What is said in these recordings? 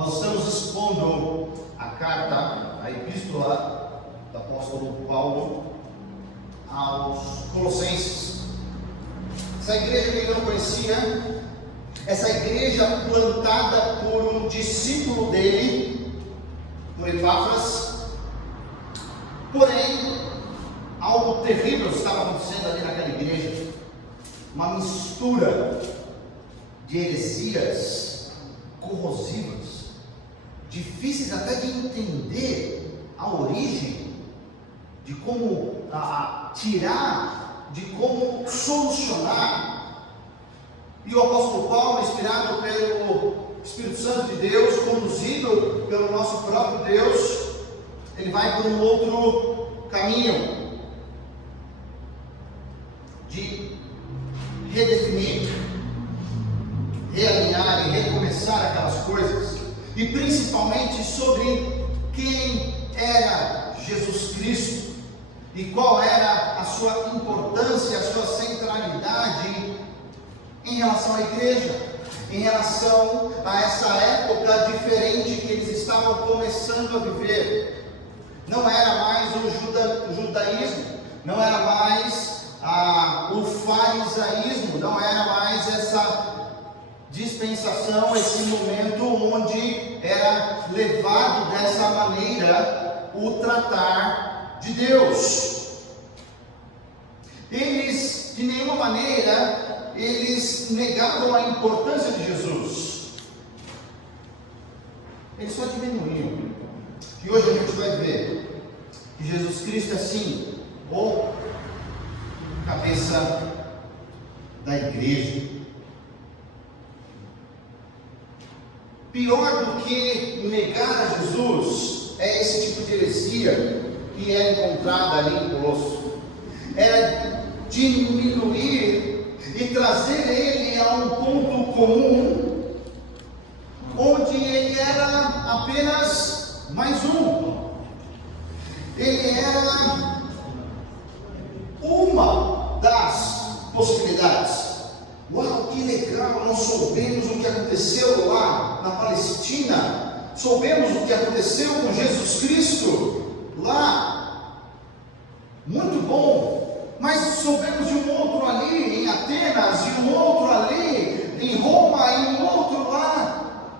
Nós estamos expondo a carta, a epístola do apóstolo Paulo aos Colossenses. Essa igreja que ele não conhecia, essa igreja plantada por um discípulo dele, por Epáfras. Porém, algo terrível estava acontecendo ali naquela igreja, uma mistura de heresias corrosivas, difíceis até de entender a origem, de como tirar, de como solucionar. E o apóstolo Paulo, inspirado pelo Espírito Santo de Deus, conduzido pelo nosso próprio Deus, ele vai por um outro caminho de redefinir, realinhar e recomeçar aquelas coisas, e principalmente sobre quem era Jesus Cristo e qual era a sua importância, a sua centralidade em relação à igreja, em relação a essa época diferente que eles estavam começando a viver. Não era mais o judaísmo, não era mais o farisaísmo, não era mais essa dispensação, esse momento onde era levado dessa maneira o tratar de Deus. Eles, de nenhuma maneira, eles negavam a importância de Jesus, eles só diminuíam. E hoje a gente vai ver que Jesus Cristo é sim o cabeça da igreja. Pior do que negar a Jesus é esse tipo de heresia que é encontrada ali em Colossos. É diminuir e trazer ele a um ponto comum, onde ele era apenas mais um. Ele era uma das possibilidades. Uau, que legal, nós soubemos o que aconteceu lá na Palestina, soubemos o que aconteceu com Jesus Cristo lá, muito bom, mas soubemos de um outro ali em Atenas, e um outro ali em Roma, e um outro lá,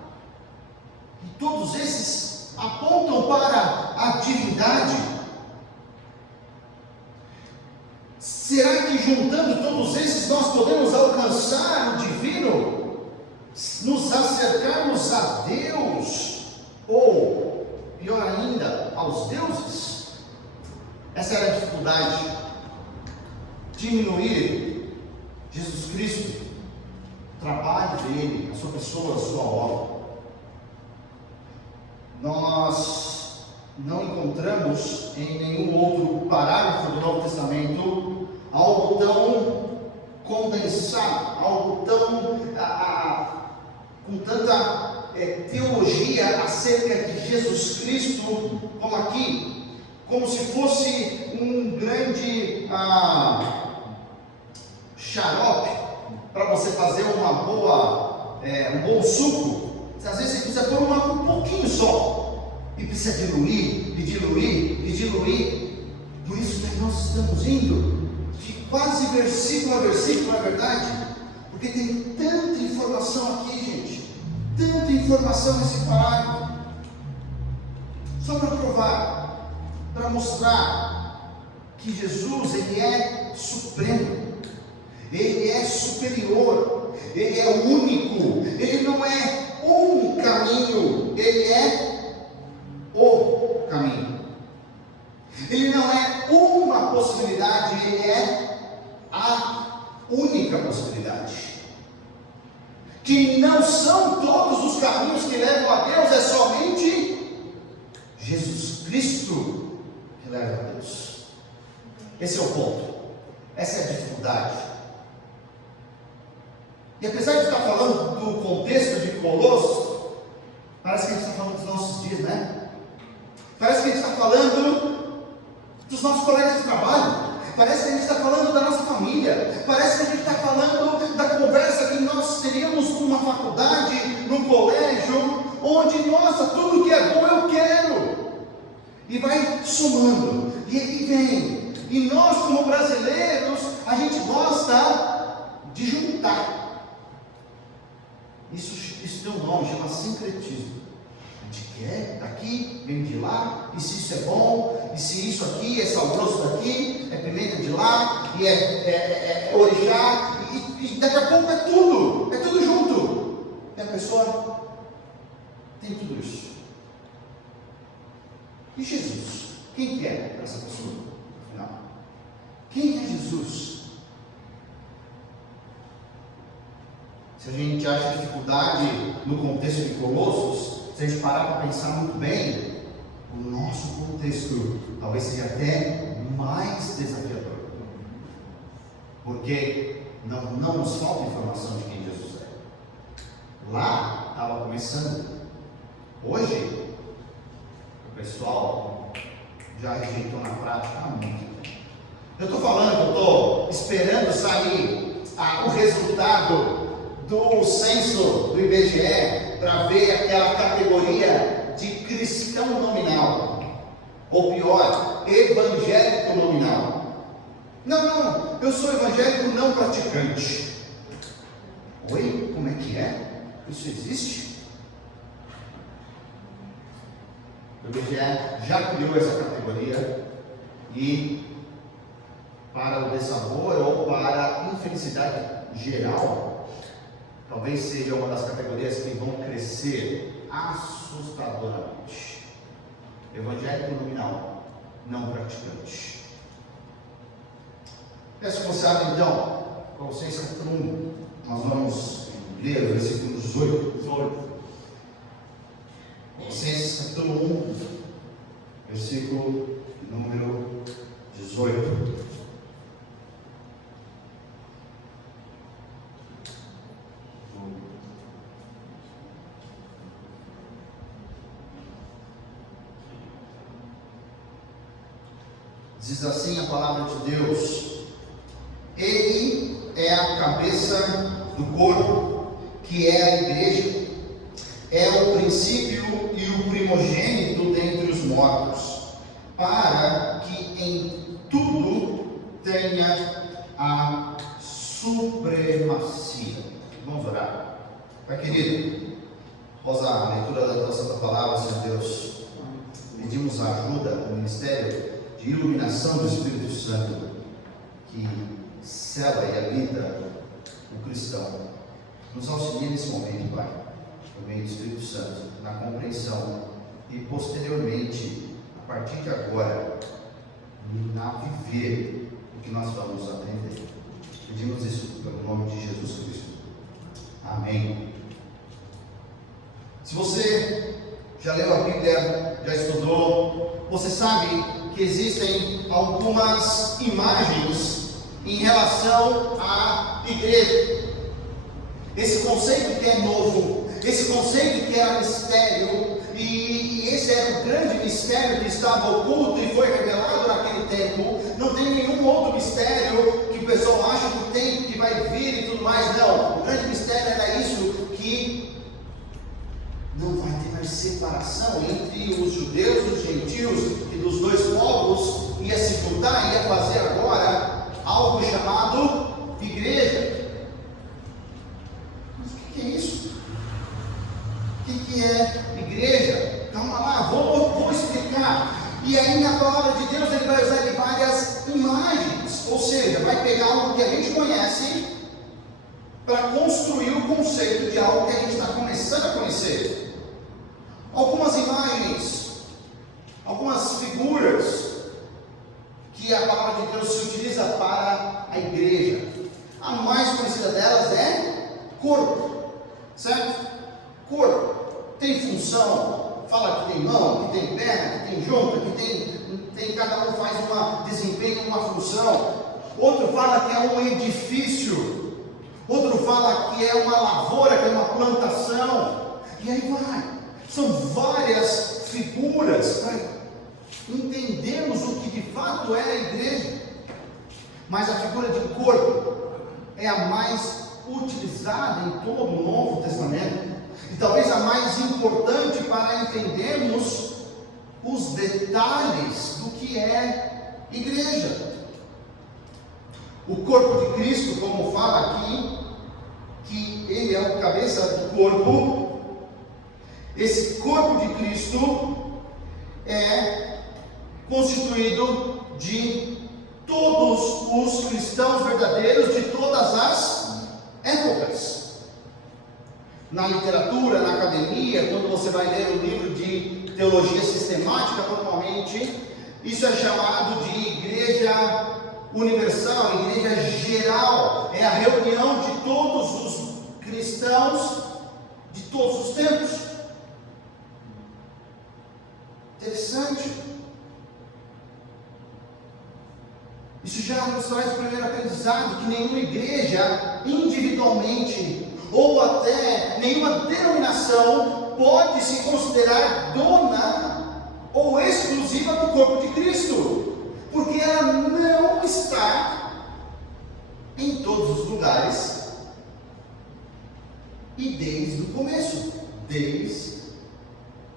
e todos esses apontam para a divindade. Será que juntando todos esses nós podemos alcançar o divino? Nos acercarmos a Deus? Ou, pior ainda, aos deuses? Essa era a dificuldade. Diminuir Jesus Cristo, o trabalho dele, a sua pessoa, a sua obra. Nós não encontramos em nenhum outro parágrafo do Novo Testamento algo tão condensado, algo tão com tanta teologia acerca de Jesus Cristo como aqui, como se fosse um grande xarope para você fazer um bom suco. Às vezes você precisa pôr um pouquinho só, e precisa diluir, e diluir, e diluir. Por isso que nós estamos indo de quase versículo a versículo, é verdade? Porque tem tanta informação aqui, gente, tanta informação nesse parágrafo, só para provar, para mostrar que Jesus, ele é supremo, ele é superior, ele é único, ele não é um caminho, ele é o caminho. Ele não é uma possibilidade, ele é a única possibilidade. Que não são todos os caminhos que levam a Deus, é somente Jesus Cristo que leva a Deus. Esse é o ponto, essa é a dificuldade. E apesar de estar falando do contexto de Colossos, parece que a gente está falando dos nossos dias, né? Parece que a gente está falando dos nossos colegas de trabalho, parece que a gente está falando da nossa família, parece que a gente está falando da conversa que nós teríamos numa faculdade, num colégio, onde nós e vai somando, e aí vem. E nós, como brasileiros, a gente gosta de juntar. Isso tem um nome, chama sincretismo. A gente quer daqui, vem de lá, e se isso é bom, e se isso aqui é saboroso daqui, é pimenta de lá, e é orixá, e daqui a pouco é tudo junto. E a pessoa tem tudo isso. E Jesus? Quem que é essa pessoa? Afinal, quem é Jesus? Se a gente acha dificuldade no contexto de Colossos, se a gente parar para pensar muito bem, o nosso contexto talvez seja até mais desafiador. Porque não nos falta informação de quem Jesus é. Lá estava começando. Hoje, o pessoal já rejeitou na prática há muito tempo. Eu estou falando que eu estou esperando sair o resultado do censo do IBGE para ver aquela categoria de cristão nominal, ou pior, evangélico nominal. Não, eu sou evangélico não praticante. Oi? Como é que é? Isso existe? O IBGE já criou essa categoria e, para o dessabor ou para a infelicidade geral, talvez seja uma das categorias que vão crescer assustadoramente. Evangélico nominal, não praticante. Peço que você abra então, Colossenses capítulo 1. Nós vamos ler o versículo 18. Colossenses capítulo 1, versículo número 18. Diz assim a palavra de Deus: Ele é a cabeça do corpo, que é a igreja, é o princípio e o primogênito dentre os mortos, para que em tudo tenha a supremacia. Vamos orar. Pai querido, após a leitura da tua santa palavra, Senhor Deus, pedimos a ajuda do ministério de iluminação do Espírito Santo, que cela e habita o cristão. Nos auxilie nesse momento, Pai, por meio do Espírito Santo, na compreensão e posteriormente, a partir de agora, na viver o que nós vamos aprender. Pedimos isso pelo nome de Jesus Cristo. Amém. Se você já leu a Bíblia, já estudou, você sabe que existem algumas imagens em relação à igreja. Esse conceito que é novo, esse conceito que era mistério, e esse era o grande mistério que estava oculto e foi revelado naquele tempo. Não tem nenhum outro mistério que o pessoal acha que tem, que vai vir e tudo mais. Não, o grande mistério era isso, que não vai ter mais separação entre os judeus e os gentios, e dos dois povos ia se juntar, ia fazer agora algo chamado igreja. Mas o que é isso? O que é igreja? Calma lá, vou explicar. E aí na palavra de Deus ele vai usar várias imagens, ou seja, vai pegar algo que a gente conhece para construir o conceito de algo que a gente está começando a conhecer. Algumas imagens, algumas figuras que a palavra de Deus se utiliza para a igreja. A mais conhecida delas é corpo, certo? Corpo tem função, fala que tem mão, que tem perna, que tem junta, que tem cada um desempenha uma função. Outro fala que é um edifício, outro fala que é uma lavoura, que é uma plantação, e aí vai. São várias figuras para entendermos o que de fato é a igreja. Mas a figura de corpo é a mais utilizada em todo o Novo Testamento, e talvez a mais importante para entendermos os detalhes do que é igreja. O corpo de Cristo, como fala aqui, que ele é o cabeça do corpo, esse corpo de Cristo é constituído de todos os cristãos verdadeiros de todas as épocas. Na literatura, na academia, quando você vai ler o livro de teologia sistemática, normalmente, isso é chamado de igreja universal, igreja geral. É a reunião de todos os cristãos de todos os tempos. Interessante. Isso já nos traz o primeiro aprendizado, que nenhuma igreja individualmente, ou até nenhuma denominação, pode se considerar dona ou exclusiva do corpo de Cristo, porque ela não está em todos os lugares e desde o começo, desde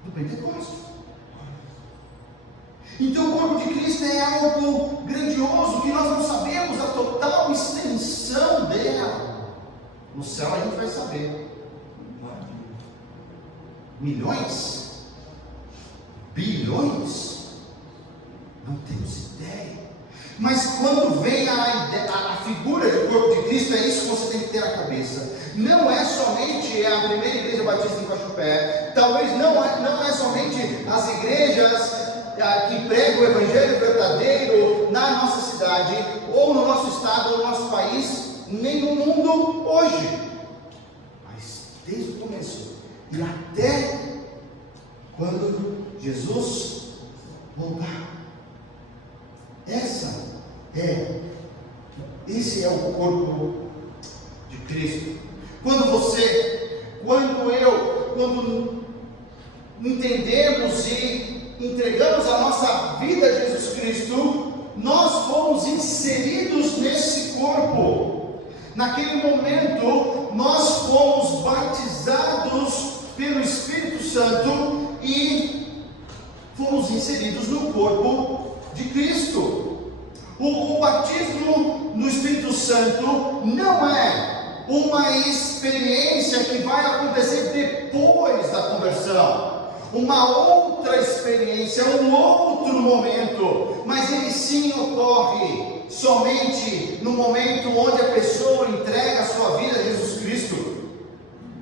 o Pentecostes. Então o corpo de Cristo é algo grandioso que nós não sabemos a total extensão dela. No céu a gente vai saber. Milhões? Bilhões? Não temos ideia. Mas quando vem a figura do corpo de Cristo, é isso que você tem que ter na cabeça. Não é somente a primeira igreja batista em Guaxupé, talvez não é somente as igrejas que pregam o evangelho verdadeiro na nossa cidade, ou no nosso estado, ou no nosso país, nem no mundo hoje, mas desde o começo e até quando Jesus voltar. Esse é o corpo de Cristo. Quando entendemos e entregamos a nossa vida a Jesus Cristo, nós fomos inseridos nesse corpo. Naquele momento, nós fomos batizados pelo Espírito Santo e fomos inseridos no corpo de Cristo. O batismo no Espírito Santo não é uma experiência que vai acontecer depois da conversão, uma outra experiência, um outro momento, mas ele sim ocorre somente no momento onde a pessoa entrega a sua vida a Jesus Cristo.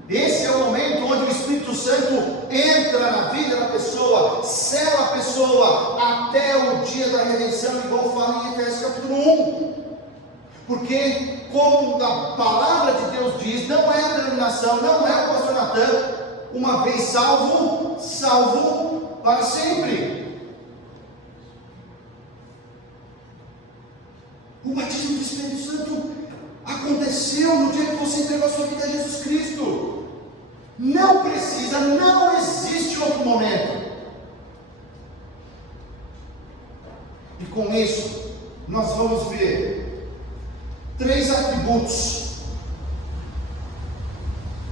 Esse é o momento onde o Espírito Santo entra na vida da pessoa, sela a pessoa até o dia da redenção, igual fala em Efésios capítulo 1. Porque, como a palavra de Deus diz, não é a denominação, não é o pastor Natan, uma vez salvo, salvo para sempre. O batismo do Espírito Santo aconteceu no dia que você entregou a sua vida a Jesus Cristo. Não precisa, não existe outro momento. E com isso, nós vamos ver 3 atributos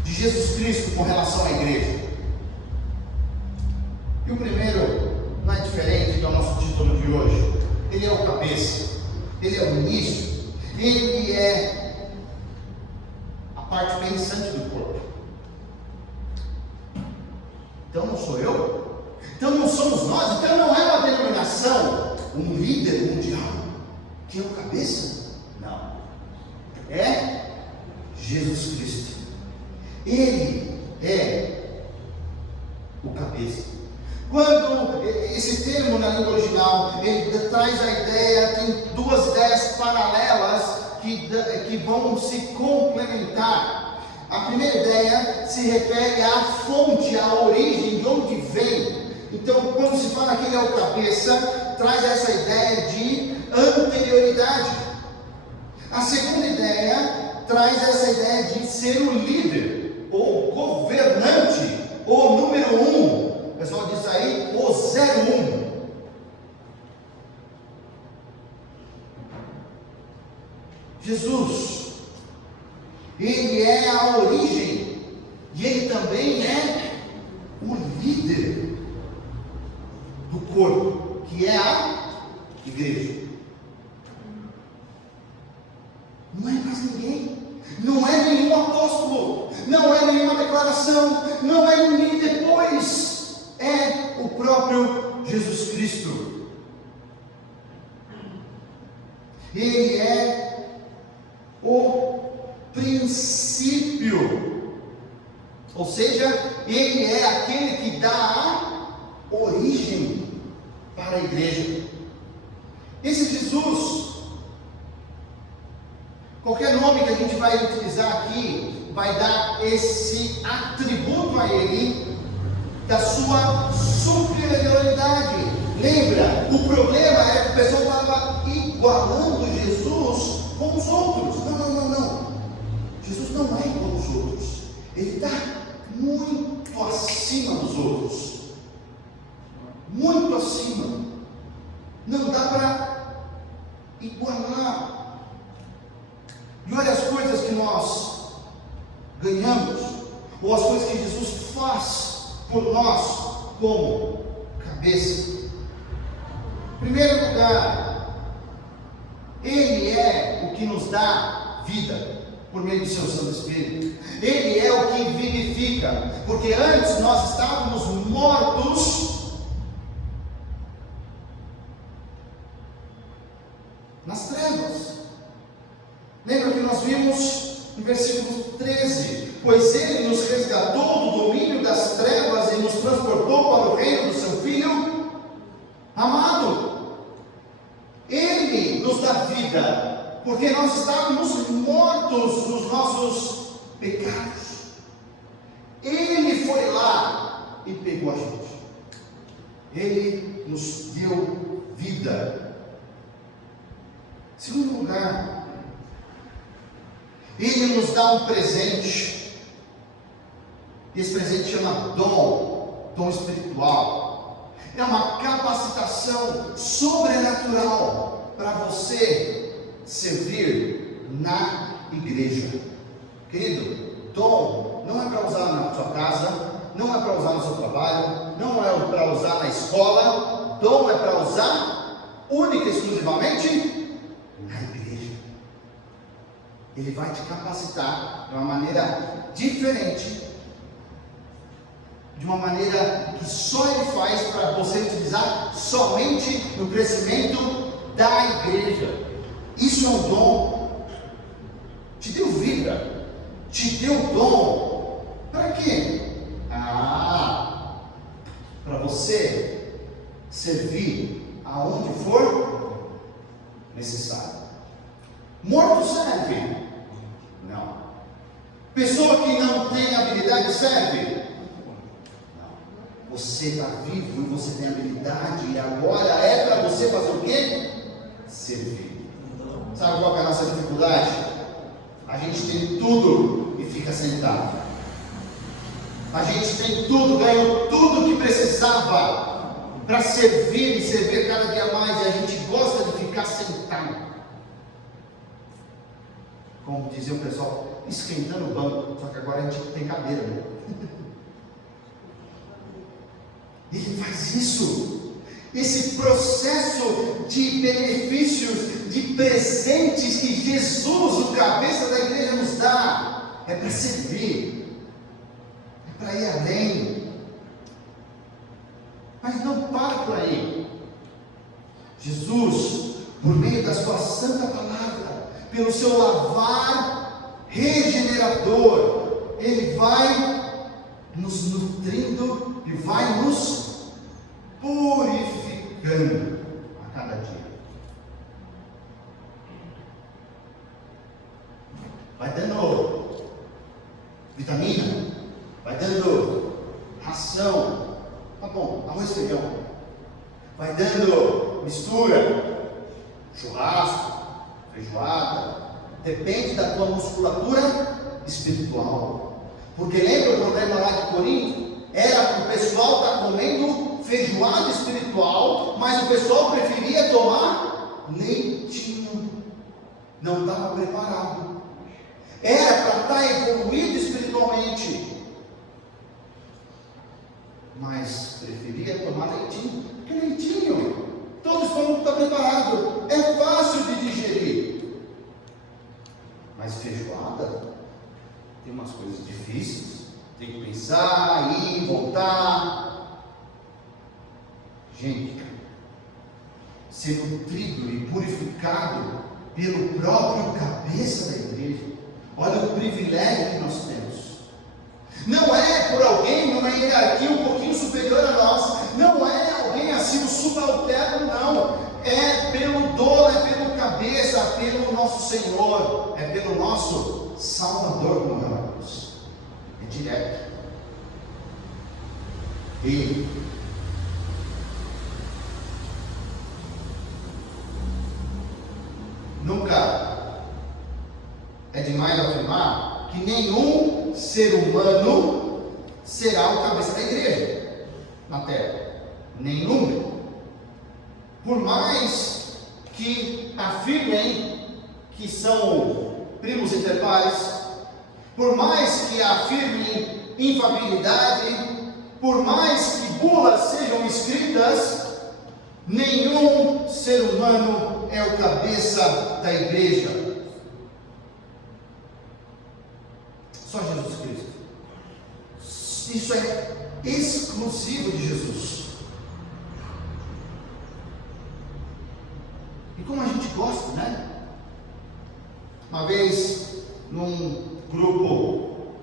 de Jesus Cristo com relação à igreja. E o primeiro não é diferente do nosso título de hoje. Ele é o cabeça, ele é o início, ele é a parte pensante do corpo. Então não sou eu, então não somos nós, então não é uma denominação, um líder mundial que é o cabeça. Não, é Jesus Cristo. Ele é o cabeça. Quando esse termo na língua original, ele traz a ideia, tem 2 ideias paralelas que vão se complementar. A primeira ideia se refere à fonte, à origem, de onde vem. Então, quando se fala que ele é o cabeça, traz essa ideia de anterioridade. A segunda ideia traz essa ideia de ser o líder, ou governante, ou número 1. O pessoal diz aí, o 01. Jesus, ele é a origem, e ele também é o líder. do corpo, que é a igreja. Não é mais ninguém, não é nenhum apóstolo, não é nenhuma declaração, não é ninguém depois, é o próprio Jesus Cristo. Ele é o princípio, ou seja, ele é aquele que dá a origem para a igreja. Esse Jesus, qualquer nome que a gente vai utilizar aqui, vai dar esse atributo a ele, da sua superioridade. Lembra, o problema é que o pessoal estava igualando Jesus com os outros. Não. Jesus não é igual aos outros. Ele está muito acima dos outros. Muito acima. Não dá para igualar. E olha as coisas que nós ganhamos, ou as coisas que Jesus faz por nós como cabeça. Em primeiro lugar, Ele é o que nos dá vida, por meio do seu Santo Espírito. Ele é o que vivifica, porque antes nós estávamos mortos nas trevas. Lembra que nós vimos no versículo 13: pois Ele nos resgatou do domínio das trevas e nos transportou para o reino do seu Filho amado. Ele nos dá vida, porque nós estávamos mortos nos nossos pecados. Ele foi lá e pegou a gente. Ele nos deu vida. Segundo lugar, Ele nos dá um presente. Esse presente chama dom espiritual. É uma capacitação sobrenatural para você servir na igreja. Querido, dom não é para usar na sua casa, não é para usar no seu trabalho, não é para usar na escola. Dom é para usar única e exclusivamente na igreja. Ele vai te capacitar de uma maneira diferente, de uma maneira que só Ele faz, para você utilizar somente no crescimento da igreja. Isso é um dom. Te deu vida, te deu dom. Para quê? Para você servir aonde for necessário. Morto serve? Não. Pessoa que não tem habilidade serve? Você está vivo e você tem habilidade, e agora é para você fazer o quê? Servir. Sabe qual é a nossa dificuldade? A gente tem tudo e fica sentado. A gente tem tudo, ganhou tudo que precisava para servir e servir cada dia mais, e a gente gosta de ficar sentado. Como dizia o pessoal, esquentando o banco, só que agora a gente tem cadeira, né? Ele faz isso. Esse processo de benefícios, de presentes que Jesus, o cabeça da igreja, nos dá, é para servir, é para ir além. Mas não para por aí. Jesus, por meio da sua santa palavra, pelo seu lavar regenerador, Ele vai nos nutrindo e vai nos purificando a cada dia. Vai dando vitamina, vai dando ração. Tá bom, arroz e feijão. Vai dando mistura, churrasco, feijoada. Depende da tua musculatura espiritual. Porque lembra o problema lá de Corinto? Era que o pessoal está comendo feijoada espiritual, mas o pessoal preferia tomar leitinho. Não estava preparado. Era para estar evoluído espiritualmente, mas preferia tomar leitinho. Direitinho. Todo o estômago está preparado. É fácil de digerir. Mas feijoada tem umas coisas difíceis. Tem que pensar, ir, voltar. Gente, ser nutrido e purificado pelo próprio cabeça da igreja. Olha o privilégio que nós temos. Não é por alguém numa hierarquia um pouquinho superior a nós. Não é alguém assim, um subalterno, não. É pelo dono, é pelo cabeça, pelo nosso Senhor, é pelo nosso Salvador, como é a cruz. É direto. Ele. Nunca é demais afirmar que nenhum ser humano será o cabeça da igreja na terra. Nenhum. Por mais que afirmem que são primos inter pares, por mais que afirmem infabilidade, por mais que bulas sejam escritas, nenhum ser humano é o cabeça da igreja. Só Jesus Cristo. Isso é exclusivo de Jesus. E como a gente gosta, né? Uma vez, num grupo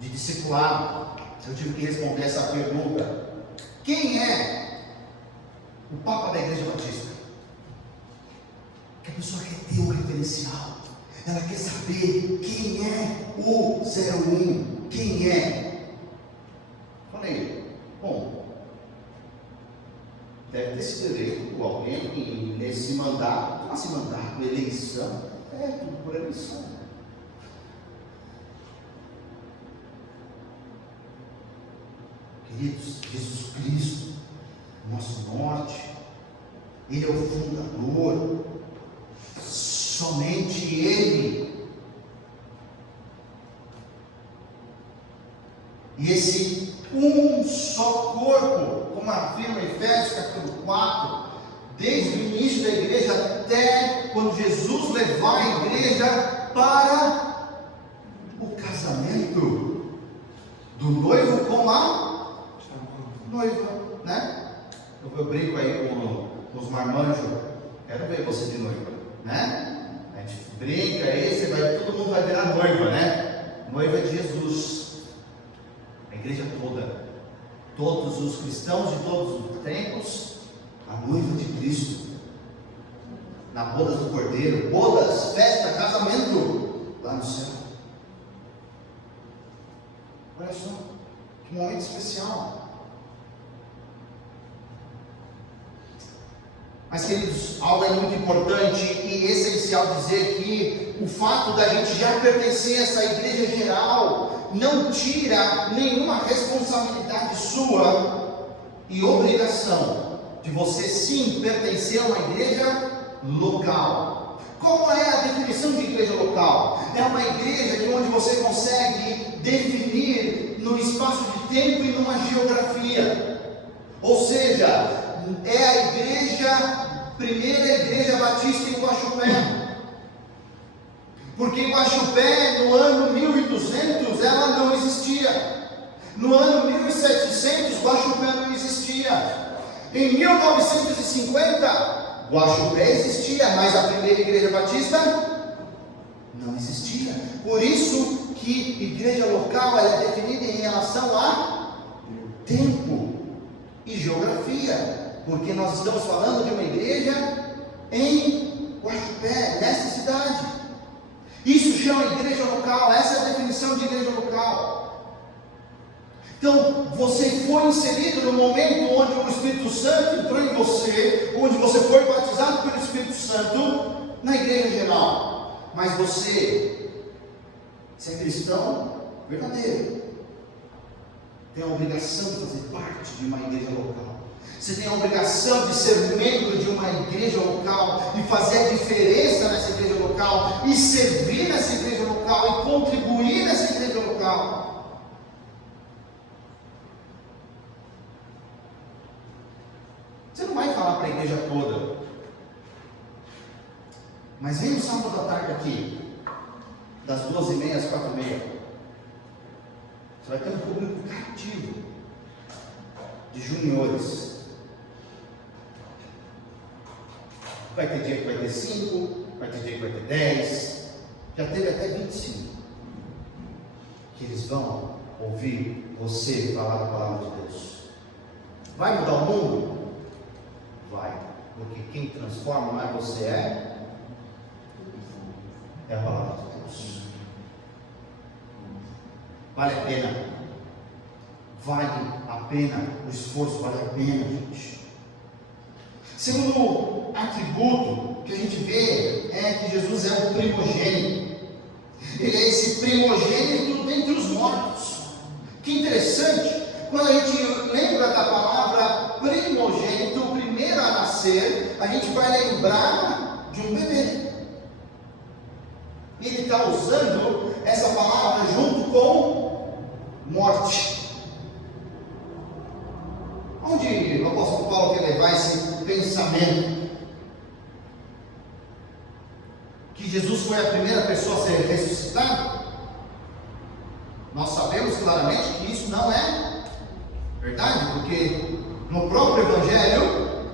de discipulado, eu tive que responder essa pergunta: quem é o Papa da Igreja Batista? Que a pessoa quer ter um referencial, ela quer saber quem é o 01, quem é. Falei, bom, deve ter sido eleito por alguém nesse mandato. Como assim mandato? Eleição? É, tudo por eleição. Queridos, Jesus Cristo, nosso norte, Ele é o fundador, somente Ele. E esse um só corpo, como afirma Efésios capítulo 4, desde o início da igreja até quando Jesus levar a igreja para o casamento do noivo com a noiva, né? Eu brinco aí com os marmanjos, quero ver você de noiva, né? A gente brinca aí, todo mundo vai virar noiva, né? Noiva de Jesus. A igreja toda, todos os cristãos de todos os tempos, a noiva de Cristo, na bodas do Cordeiro, bodas, festa, casamento, lá no céu. Olha só, que momento especial. Mas, queridos, algo é muito importante e essencial dizer que o fato da gente já pertencer a essa igreja geral não tira nenhuma responsabilidade sua e obrigação de você sim pertencer a uma igreja local. Qual é a definição de igreja local? É uma igreja onde você consegue definir no espaço de tempo e numa geografia. Ou seja, é a primeira igreja batista em Guaxupé. Porque em Guaxupé, no ano 1200, ela não existia. No ano 1700, Guaxupé não existia. Em 1950, Guaxupé existia, mas a primeira igreja batista não existia. Por isso que igreja local ela é definida em relação a tempo e geografia, porque nós estamos falando de uma igreja em Guaxupé, nessa cidade. Isso chama igreja local, essa é a definição de igreja local. Então, você foi inserido no momento onde o Espírito Santo entrou em você, onde você foi batizado pelo Espírito Santo, na igreja geral. Mas você é cristão verdadeiro, tem a obrigação de fazer parte de uma igreja local. Você tem a obrigação de ser membro de uma igreja local e fazer a diferença nessa igreja local e servir nessa igreja local e contribuir nessa igreja local. não vai falar para a igreja toda. Mas vem no sábado à tarde aqui, das 12h30 às 4h30. Você vai ter um público cativo de juniores. Vai ter dia que vai ter 5, vai ter dia que vai ter 10, já teve até 25. Que eles vão ouvir você falar da palavra de Deus. Vai mudar o mundo? Vai. Porque quem transforma não é você, é a palavra de Deus. Vale a pena. Vale a pena. O esforço vale a pena, gente. Segundo atributo que a gente vê é que Jesus é o primogênito. Ele é esse primogênito dentre os mortos. Que interessante, quando a gente lembra da palavra primogênito, o primeiro a nascer, a gente vai lembrar de um bebê. Ele está usando essa palavra junto com morte. Onde o apóstolo Paulo quer levar esse pensamento? Que Jesus foi a primeira pessoa a ser ressuscitada? Nós sabemos claramente que isso não é verdade, porque no próprio Evangelho,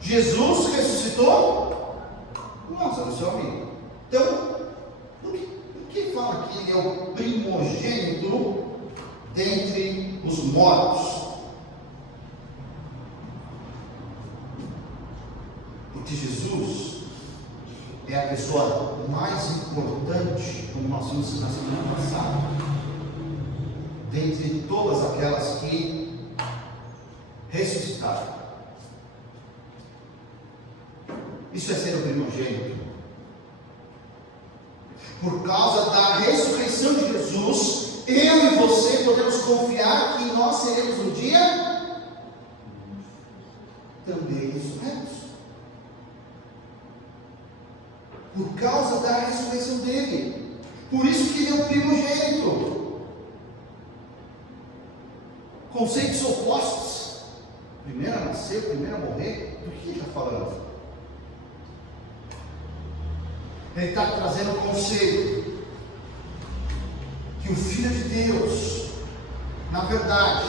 Jesus ressuscitou Lázaro, seu amigo. Então, o que fala que ele é o primogênito dentre os mortos? Porque Jesus é a pessoa mais importante, como nós vimos na semana passada, dentre todas aquelas que ressuscitaram. Isso é ser o primogênito. Por causa da ressurreição de Jesus, eu e você podemos confiar que nós seremos um dia também ressurretos. Por causa da ressurreição dele. Por isso que ele é o primogênito. Conceitos opostos. Primeiro a nascer, primeiro a morrer. Do que ele está falando? Ele está trazendo o conceito que o Filho de Deus, na verdade,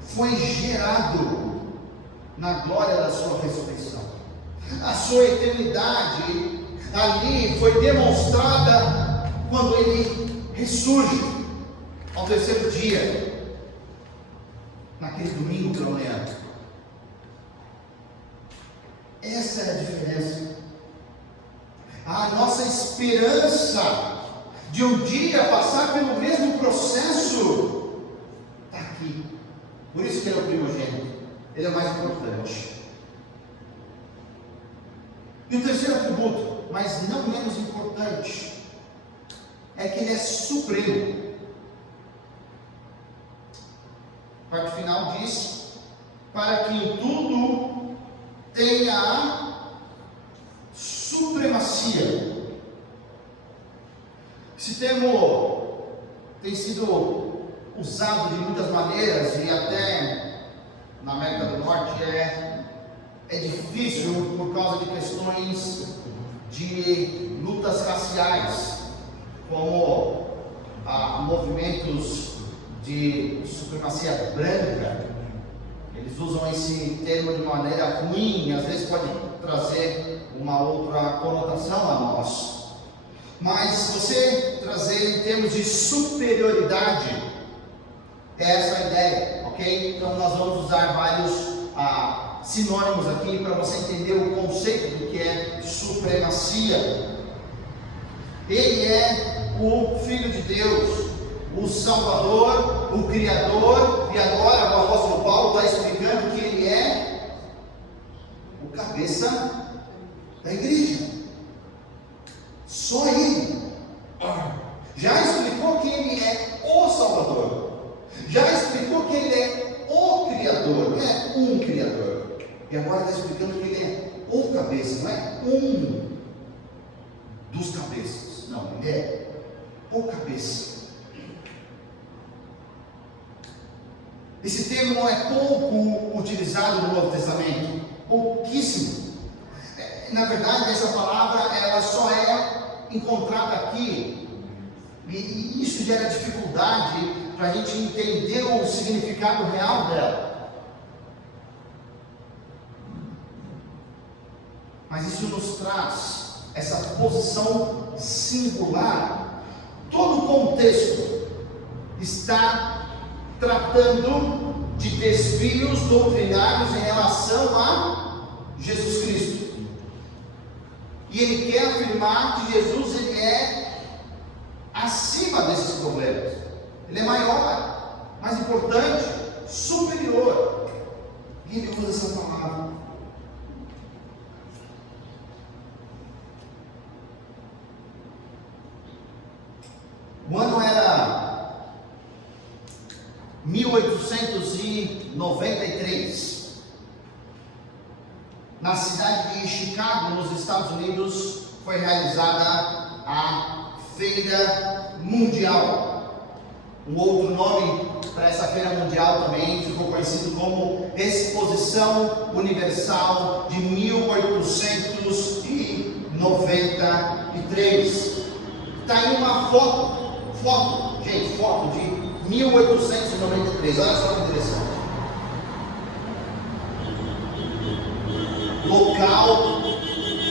foi gerado na glória da sua ressurreição. A sua eternidade ali foi demonstrada quando ele ressurge ao terceiro dia, naquele domingo pela manhã. Essa é a diferença. A nossa esperança de um dia passar pelo mesmo processo está aqui. Por isso que ele é o primogênito. Ele é o mais importante. E o terceiro atributo, mas não menos importante, é que ele é supremo. A parte final diz: para que em tudo tenha a supremacia. Esse termo tem sido usado de muitas maneiras e até na América do Norte é difícil por causa de questões de lutas raciais, como movimentos de supremacia branca. Eles usam esse termo de maneira ruim e às vezes pode trazer uma outra conotação a nós. Mas se você trazer em termos de superioridade, é essa a ideia, ok? Então nós vamos usar vários sinônimos aqui para você entender o conceito do que é supremacia. Ele é o Filho de Deus, o Salvador, o Criador, e agora o apóstolo Paulo está explicando que ele é o cabeça da igreja. Só ele. Já explicou que ele é o Salvador. Já explicou que ele é o Criador, não é um Criador. E agora está explicando que ele é o cabeça, não é um dos cabeças. Não, ele é o cabeça. Esse termo é pouco utilizado no Novo Testamento, pouquíssimo. Na verdade, essa palavra ela só é encontrada aqui, e isso gera dificuldade para a gente entender o significado real dela. Mas isso nos traz essa posição singular. Todo o contexto está tratando de desvios doutrinários em relação a Jesus Cristo. E ele quer afirmar que Jesus ele é acima desses problemas. Ele é maior, mais importante, superior. E ele usa essa palavra. O ano era 1893. Na cidade de Chicago, nos Estados Unidos, foi realizada a Feira Mundial. Um outro nome para essa Feira Mundial também ficou conhecido como Exposição Universal de 1893. Está aí uma foto de 1893, olha só que interessante. Local,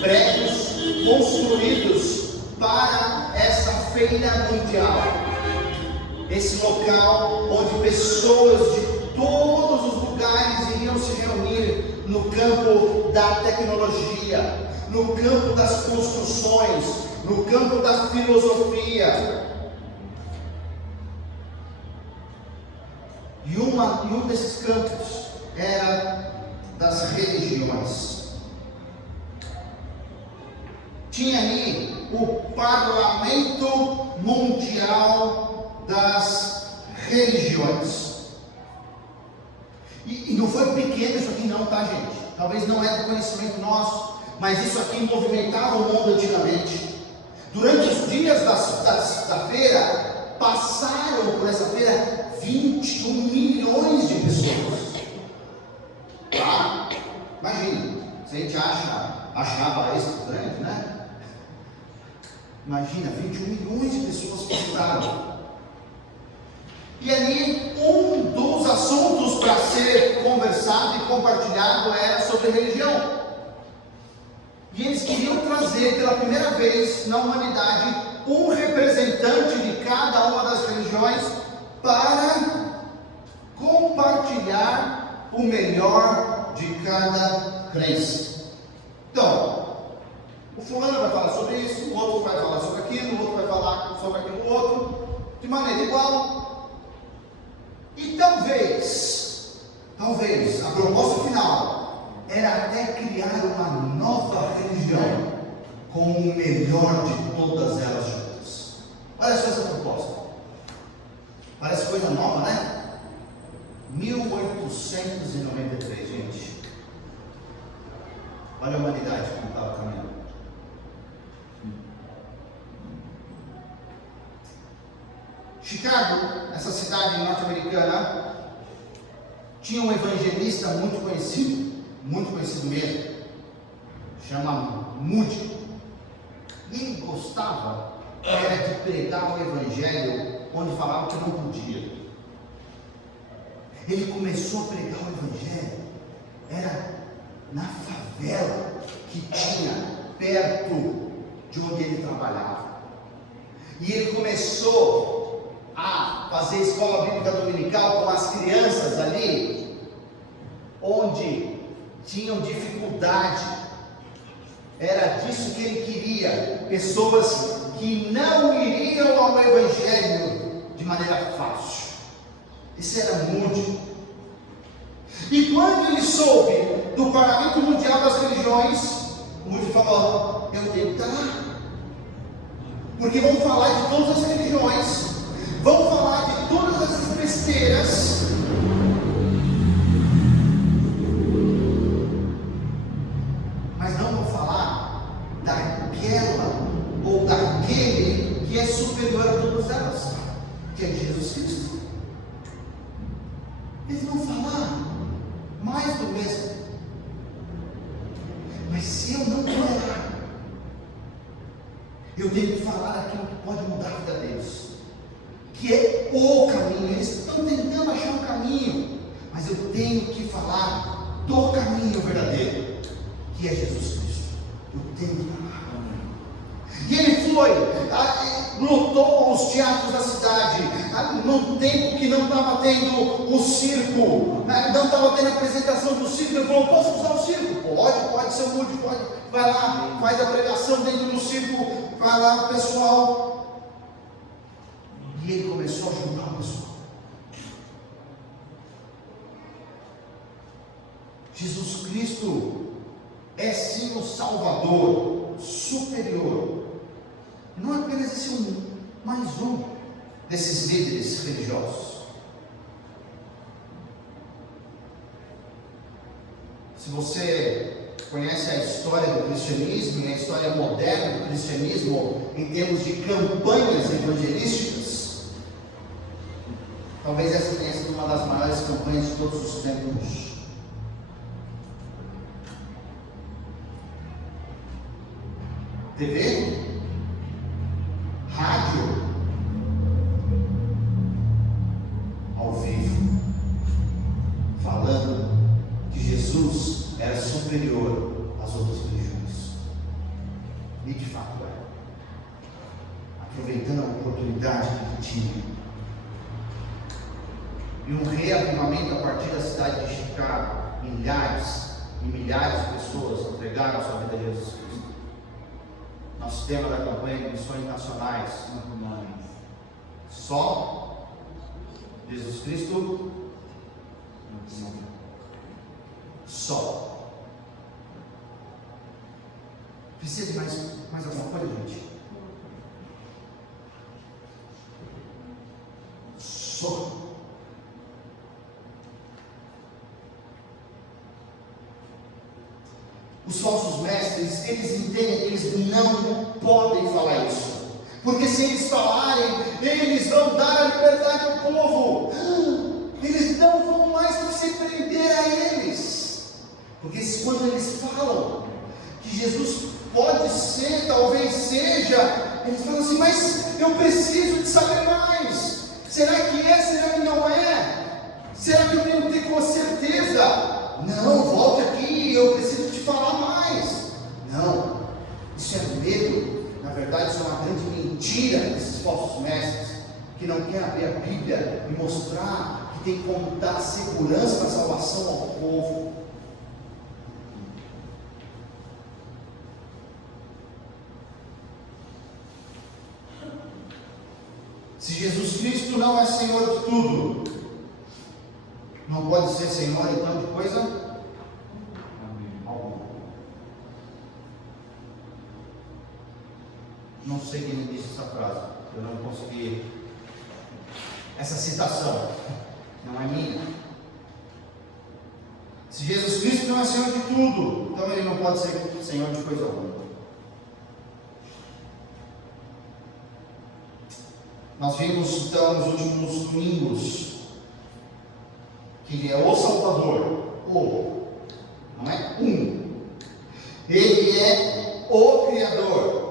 prédios construídos para essa feira mundial. Esse local onde pessoas de todos os lugares iriam se reunir no campo da tecnologia, no campo das construções, no campo da filosofia. E um desses campos era das religiões. Tinha ali o Parlamento Mundial das Religiões. E não foi pequeno isso aqui não, tá, gente? Talvez não é do conhecimento nosso, mas isso aqui movimentava o mundo antigamente. Durante os dias da feira, passaram por essa feira 21 milhões de pessoas. Tá? Imagina, se a gente achava isso grande, né? Imagina, 21 milhões de pessoas passaram. E ali, um dos assuntos para ser conversado e compartilhado era sobre religião. E eles queriam trazer pela primeira vez na humanidade um representante de cada uma das religiões para compartilhar o melhor de cada crença. Então, o fulano vai falar sobre isso, o outro vai falar sobre aquilo, o outro vai falar sobre aquilo outro, de maneira igual. E talvez, a proposta final era até criar uma nova religião com o melhor de todas elas juntas. Olha só essa proposta. Parece coisa nova, né? 1893, gente. Olha a humanidade como estava caminhando. Chicago, essa cidade norte-americana, tinha um evangelista muito conhecido mesmo, chama Moody. E ele gostava era de pregar o evangelho onde falava que não podia. Ele começou a pregar o evangelho, era na favela que tinha perto de onde ele trabalhava. E ele começou a fazer escola bíblica dominical com as crianças ali, onde tinham dificuldade. Era disso que ele queria, pessoas que não iriam ao evangelho de maneira fácil. Esse era Moody. E quando ele soube do Parlamento Mundial das Religiões, Moody falou: eu tenho que estar lá, porque vão falar de todas as religiões, vão falar de todas essas besteiras, mas não vão falar daquela ou daquele que é superior a todas elas, que é Jesus Cristo. Eles vão falar mais do mesmo. Mas se eu não tolerar, eu tenho que falar aquilo que pode mudar a vida deles, que é o caminho. Eles estão tentando achar um caminho, mas eu tenho que falar do caminho verdadeiro, que é Jesus Cristo. Eu tenho que falar. E ele foi, lotou os teatros da cidade, num tempo que não estava tendo o circo, não estava tendo a apresentação do circo. Ele falou: posso usar o circo? Pode, seu Woody, pode, vai lá, faz a pregação dentro do circo, vai lá, pessoal. E ele começou a juntar o pessoal. Jesus Cristo é sim o Salvador superior. Não é apenas esse mais um desses líderes religiosos. Se você conhece a história do cristianismo e a história moderna do cristianismo em termos de campanhas evangelísticas, talvez essa tenha sido uma das maiores campanhas de todos os tempos. TV, rádio, ao vivo, falando que Jesus era superior às outras religiões. E de fato era. Aproveitando a oportunidade que tinha. E um reavivamento a partir da cidade de Chicago. Milhares e milhares de pessoas entregaram a sua vida a Jesus Cristo. Nosso tema da campanha de missões nacionais: só Jesus Cristo. Só. Precisa de mais alguma coisa, gente? Só. Os falsos mestres, eles entendem que eles não podem falar isso, porque se eles falarem, eles vão dar a liberdade ao povo. Eles não vão mais se prender a eles, porque quando eles falam que Jesus pode ser, talvez seja, eles falam assim: mas eu preciso de saber mais. Será que é? Será que não é? Será que eu tenho que ter com certeza? Não, volte aqui, eu preciso te falar mais. Não, isso é medo. Na verdade, isso é uma grande mentira desses falsos mestres, que não quer abrir a Bíblia e mostrar que tem como dar segurança da salvação ao povo. Se Jesus Cristo não é Senhor de tudo, não pode ser Senhor então de coisa alguma. Não sei quem me disse essa frase, eu não consegui. Essa citação não é minha. Se Jesus Cristo não é Senhor de tudo, então Ele não pode ser Senhor de coisa alguma. Nós vimos então nos últimos domingos que Ele é o Salvador, não é um. Ele é o Criador.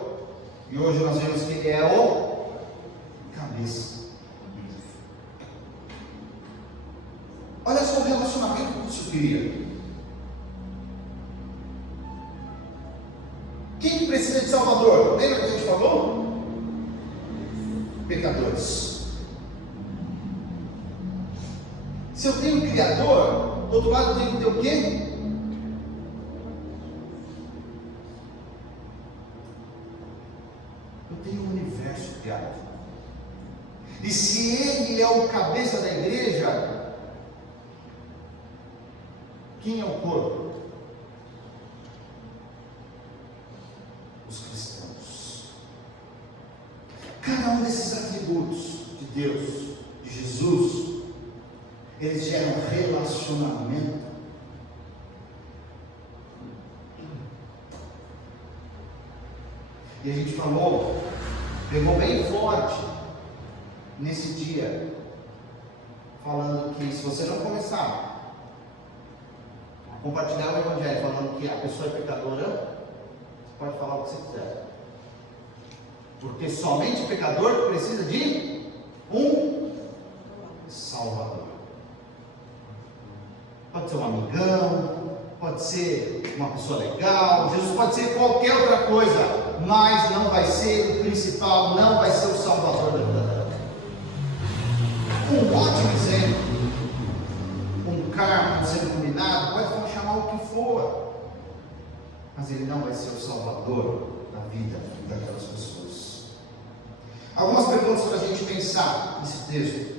E hoje nós vemos que Ele é o cabeça. Olha só o relacionamento que isso cria. Quem que precisa de Salvador? Lembra que a gente falou? Pecadores. Se eu tenho um Criador, do outro lado eu tenho que ter o quê? Eu tenho um universo criado. E se Ele é o cabeça da igreja, quem é o corpo? Os cristãos. Cada um desses atributos de Deus, de Jesus, eles geram relacionamento. E a gente pegou bem forte nesse dia, falando que se você não começar a compartilhar o Evangelho falando que a pessoa é pecadora, você pode falar o que você quiser. Porque somente o pecador precisa de um Salvador. Pode ser um amigão, pode ser uma pessoa legal, Jesus pode ser qualquer outra coisa, mas não vai ser o principal, não vai ser o Salvador da vida dela. Um ótimo exemplo, um carro sendo iluminado, pode chamar o que for, mas ele não vai ser o Salvador da vida daquelas pessoas. Algumas perguntas para a gente pensar nesse texto.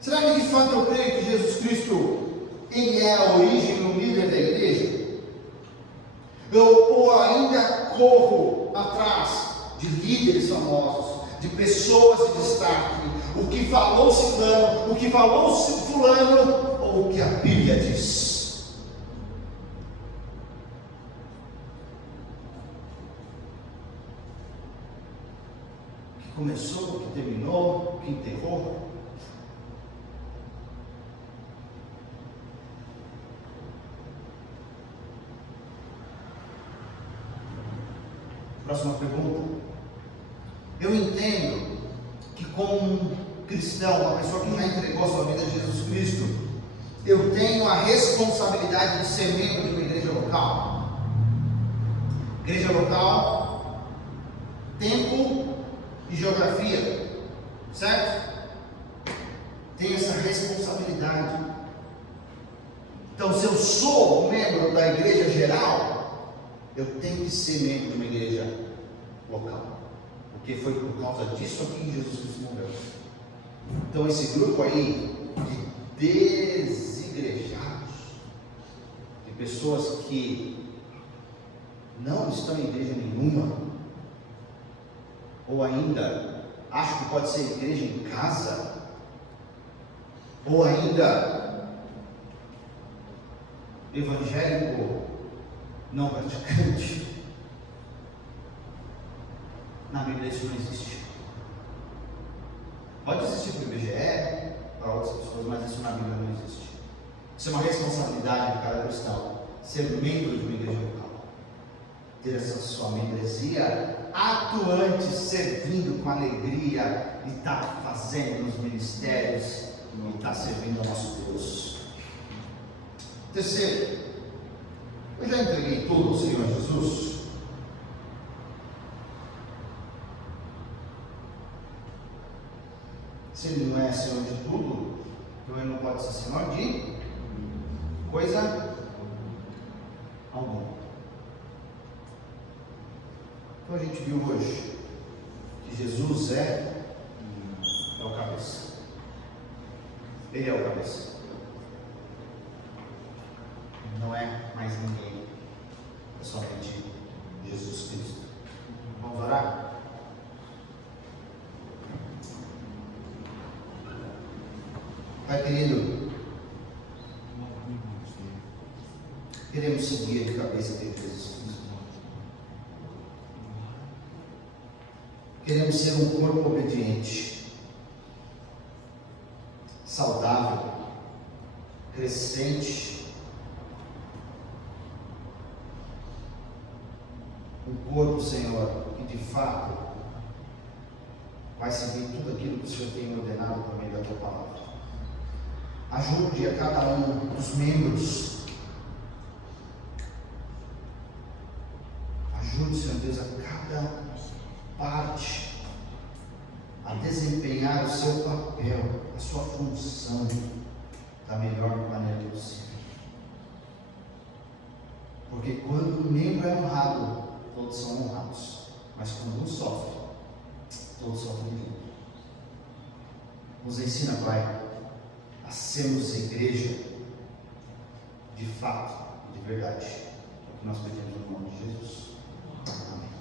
Será que de fato eu creio que Jesus Cristo, Ele é a origem e o líder da igreja? Ou ainda corro atrás de líderes famosos, de pessoas de destaque, o que falou ciclano, o que falou fulano, ou o que a Bíblia diz? O que começou, o que terminou, o que enterrou? Próxima pergunta. Eu entendo que como um cristão, uma pessoa que já entregou a sua vida a Jesus Cristo, eu tenho a responsabilidade de ser membro de uma igreja local. Igreja local, tempo e geografia, certo? Tenho essa responsabilidade. Então, se eu sou membro da igreja geral, eu tenho que ser membro de uma igreja local, porque foi por causa disso aqui que Jesus Cristo morreu. Então esse grupo aí de desigrejados, de pessoas que não estão em igreja nenhuma, ou ainda acham que pode ser igreja em casa, ou ainda evangélico não praticante, na Bíblia isso não existe. Pode existir para o IBGE, para outras pessoas, mas isso na Bíblia não existe. Isso é uma responsabilidade de cada cristão, ser membro de uma igreja local, ter essa sua membresia atuante, servindo com alegria, e estar fazendo nos ministérios, e estar servindo ao nosso Deus. Terceiro, eu já entreguei tudo ao Senhor Jesus? Se Ele não é Senhor de tudo, então Ele não pode ser Senhor de coisa alguma. Então a gente viu hoje que Jesus é o cabeça. Ele é o cabeça. Não é mais ninguém, é somente Jesus Cristo. Vamos orar? Pai querido, queremos seguir de cabeça de Jesus Cristo. Queremos ser um corpo obediente, saudável, crescente, um corpo, Senhor, que de fato vai seguir tudo aquilo que o Senhor tem ordenado por meio da Tua palavra. Ajude a cada um dos membros. Ajude, Senhor Deus, a cada parte a desempenhar o seu papel, a sua função da melhor maneira possível. Porque quando um membro é honrado, todos são honrados. Mas quando um sofre, todos sofrem junto. Nos ensina, Pai, a sermos igreja de fato e de verdade. É o que nós pedimos no nome de Jesus. Amém.